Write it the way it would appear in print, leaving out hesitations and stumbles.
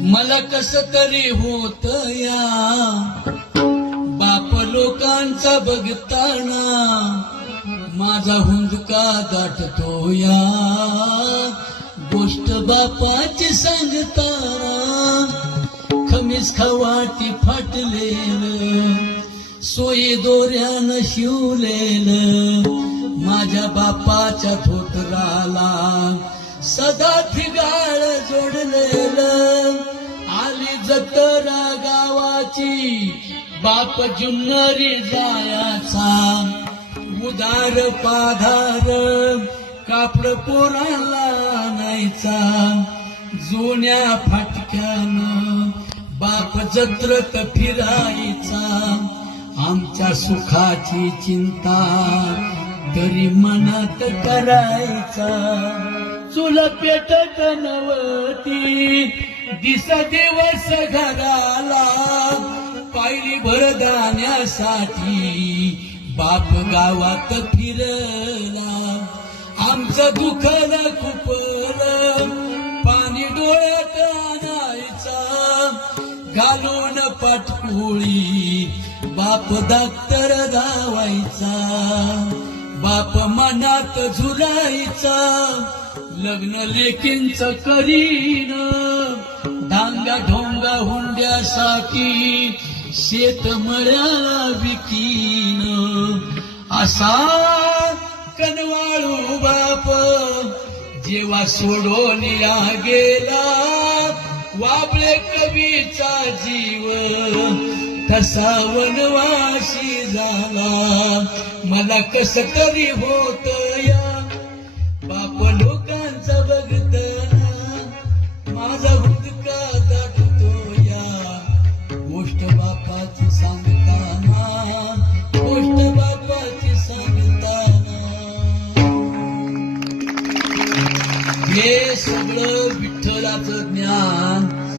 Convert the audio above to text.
मला कस तरी होत या बाप लोकांचा बघताना, माझा हुंदका दाटतो या गोष्ट बापाची सांगताना. खमीस खवाटी फाटलेलं, सोयी दोऱ्यानं शिवलेलं, माझ्या बापाच्या थोतराला सदा फिगाळ जोडलेलं. आली जत्रा गावाची, बाप जुन्नरी जायाचा, उदार पाधार कापड पोराला नाहीचा. जुन्या फाटक्यानं बाप जत्रत फिरायचा, आमच्या सुखाची चिंता तरी मनात करायचा. चूल पेटत नवती, दिसा दिवस घराला, पायली भरदाण्यासाठी बाप गावात फिरला. आमचं दुखलं खुपलं, पाणी डोळ्यात आणायचा, घालून पाटकुळी बाप दाक्तर धावायचा. बाप मनात झुरायचा, लग्न लेकींच करीन, डांगा ढोंगा हुंड्यासाठी शेत मळ्याला विकीन. असा कनवाळू बाप जेव्हा सोडून या गेला, वाबळे कवीचा जीव तसा वनवासी झाला. मला कस तरी होत या बाप लोकांचा बघताना, माझा हुंदका दाटतो या गोष्ट बापाची सांगताना, गोष्ट बापाची सांगताना. हे सगळं विठ्ठलाचं ज्ञान